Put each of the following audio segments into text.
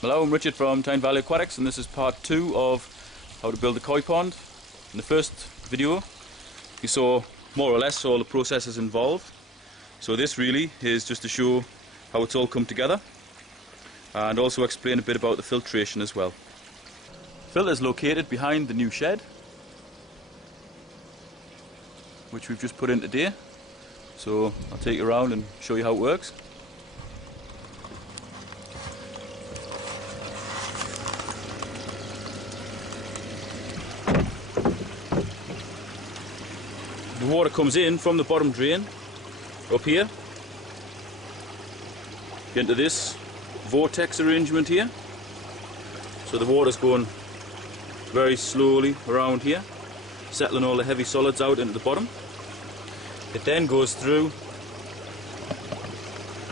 Hello, I'm Richard from Tyne Valley Aquatics, and this is part 2 of how to build a koi pond. In the first video you saw more or less all the processes involved, so this really is just to show how it's all come together and also explain a bit about the filtration as well. The filter is located behind the new shed, which we've just put in today, so I'll take you around and show you how it works. The water comes in from the bottom drain up here into this vortex arrangement here. So the water's going very slowly around here, settling all the heavy solids out into the bottom. It then goes through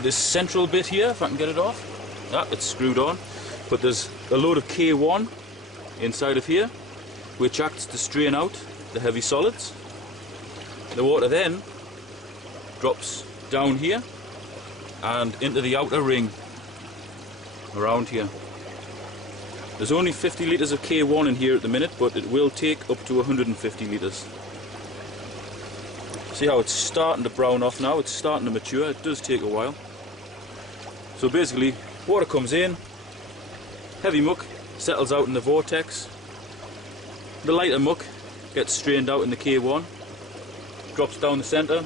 this central bit here, if I can get it off. It's screwed on, but there's a load of K1 inside of here which acts to strain out the heavy solids. The water then drops down here and into the outer ring around here. There's only 50 litres of K1 in here at the minute, but it will take up to 150 litres. See how it's starting to brown off now, it's starting to mature, it does take a while. So basically, water comes in, heavy muck settles out in the vortex, the lighter muck gets strained out in the K1, drops down the centre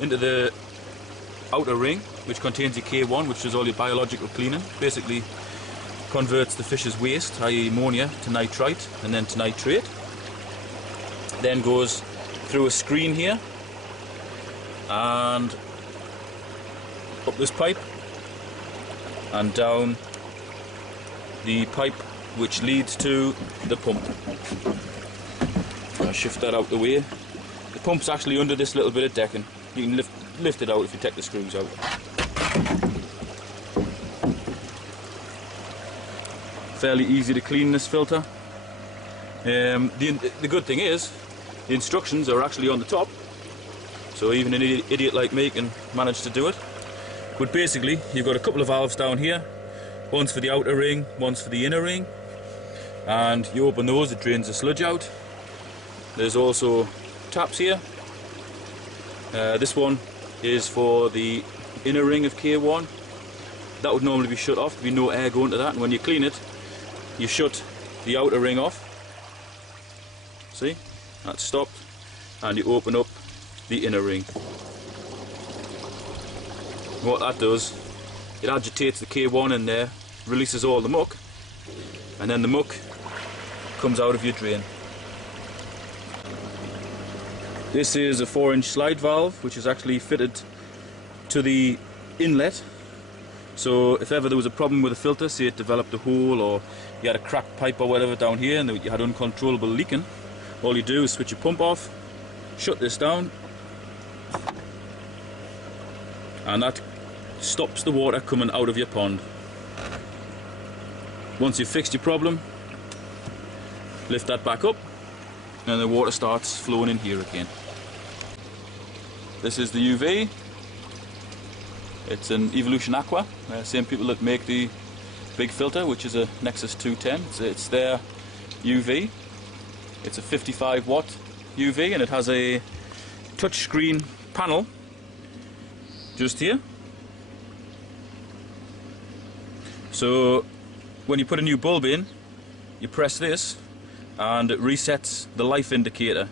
into the outer ring, which contains your K1, which is all your biological cleaning. Basically converts the fish's waste, i.e. ammonia, to nitrite and then to nitrate. Then goes through a screen here and up this pipe and down the pipe which leads to the pump. I'll shift that out the way. The pump's actually under this little bit of decking. You can lift it out if you take the screws out. Fairly easy to clean this filter. The good thing is, the instructions are actually on the top, so even an idiot like me can manage to do it. But basically, you've got a couple of valves down here. One's for the outer ring, one's for the inner ring. And you open those, it drains the sludge out. There's also taps here. This one is for the inner ring of K1. That would normally be shut off, there'd be no air going to that, and when you clean it, you shut the outer ring off. See? That's stopped, and you open up the inner ring. What that does, it agitates the K1 in there, releases all the muck, and then the muck comes out of your drain. This is a 4-inch slide valve which is actually fitted to the inlet, so if ever there was a problem with the filter, say it developed a hole or you had a cracked pipe or whatever down here and you had uncontrollable leaking, all you do is switch your pump off, shut this down, and that stops the water coming out of your pond. Once you've fixed your problem, lift that back up and the water starts flowing in here again. This is the UV. It's an Evolution Aqua, same people that make the big filter, which is a Nexus 210. It's their UV. It's a 55 watt UV and it has a touchscreen panel just here. So when you put a new bulb in, you press this and it resets the life indicator,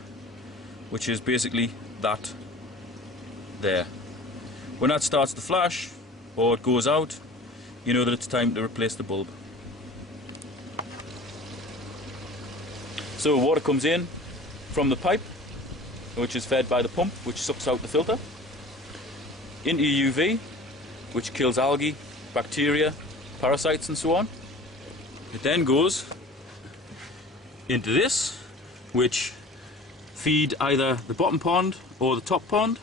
which is basically that there. When that starts to flash or it goes out, you know that it's time to replace the bulb. So water comes in from the pipe, which is fed by the pump, which sucks out the filter, into UV, which kills algae, bacteria, parasites and so on. It then goes into this, which feed either the bottom pond or the top pond.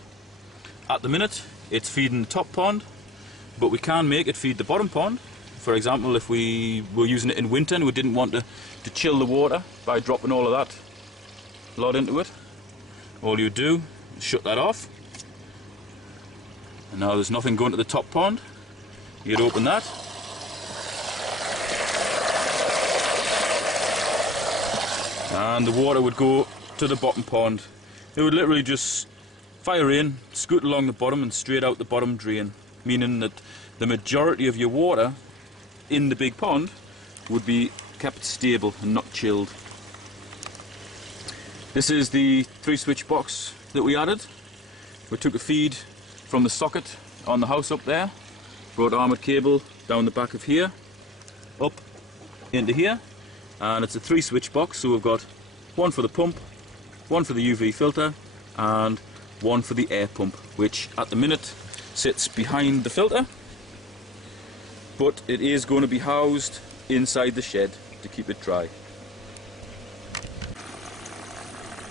At the minute it's feeding the top pond, but we can make it feed the bottom pond. For example, if we were using it in winter and we didn't want to chill the water by dropping all of that lot into it, all you do is shut that off, and now there's nothing going to the top pond. You'd open that and the water would go to the bottom pond. It would literally just fire in, scoot along the bottom and straight out the bottom drain, meaning that the majority of your water in the big pond would be kept stable and not chilled. This is the 3-switch box that we added. We took a feed from the socket on the house up there, brought armoured cable down the back of here, up into here, and it's a 3-switch box, so we've got one for the pump, one for the UV filter, and one for the air pump, which at the minute sits behind the filter, but it is going to be housed inside the shed to keep it dry.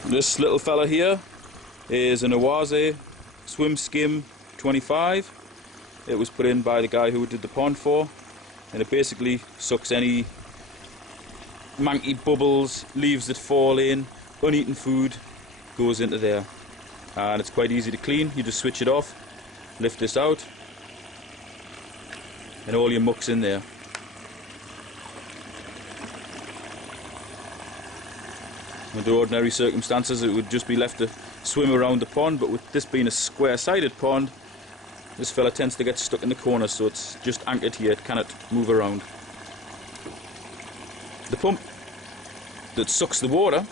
This little fella here is an Awase Swim Skim 25. It was put in by the guy who did the pond for, and it basically sucks any manky bubbles, leaves that fall in, uneaten food goes into there, and it's quite easy to clean. You just switch it off, lift this out, and all your muck's in there. Under ordinary circumstances it would just be left to swim around the pond, but with this being a square-sided pond, this fella tends to get stuck in the corner, so it's just anchored here, it cannot move around. The pump that sucks the water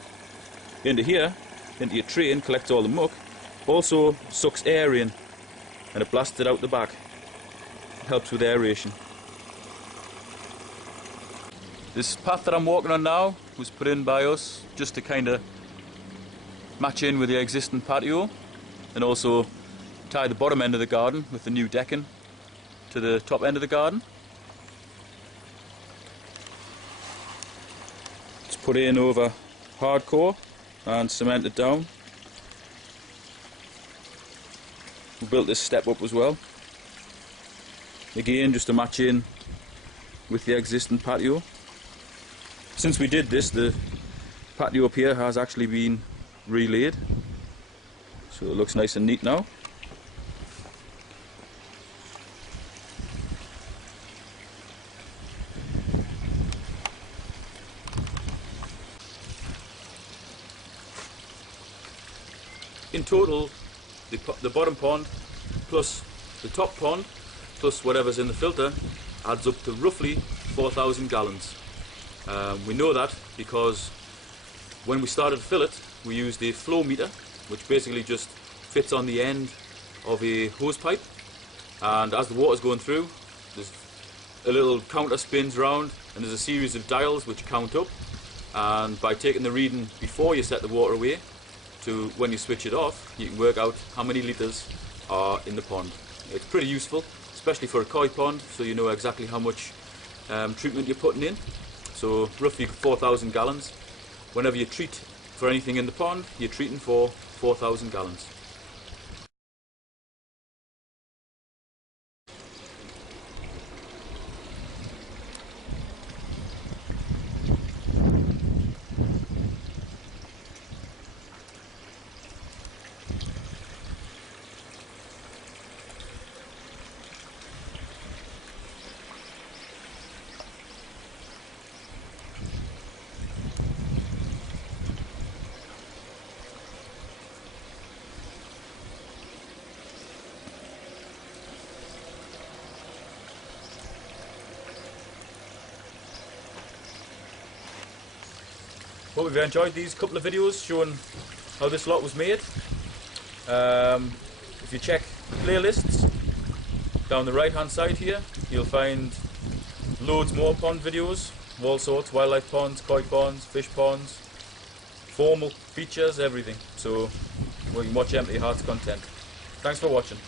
into here, into your tray and collects all the muck, also sucks air in and it blasts it out the back. It helps with aeration. This path that I'm walking on now was put in by us just to kind of match in with the existing patio and also tie the bottom end of the garden with the new decking to the top end of the garden. It's put in over hardcore and cemented down. We built this step up as well, again just to match in with the existing patio. Since we did this, the patio up here has actually been relaid, so it looks nice and neat now. In total, the bottom pond plus the top pond plus whatever's in the filter adds up to roughly 4,000 gallons. We know that because when we started to fill it, we used a flow meter, which basically just fits on the end of a hose pipe, and as the water's going through, there's a little counter spins round and there's a series of dials which count up, and by taking the reading before you set the water away to when you switch it off, you can work out how many litres are in the pond. It's pretty useful, especially for a koi pond, so you know exactly how much treatment you're putting in. So roughly 4,000 gallons. Whenever you treat for anything in the pond, you're treating for 4,000 gallons. Hope you've enjoyed these couple of videos showing how this lot was made. If you check playlists down the right hand side here, you'll find loads more pond videos of all sorts: wildlife ponds, koi ponds, fish ponds, formal features, everything. So we can watch Empty Hearts content. Thanks for watching.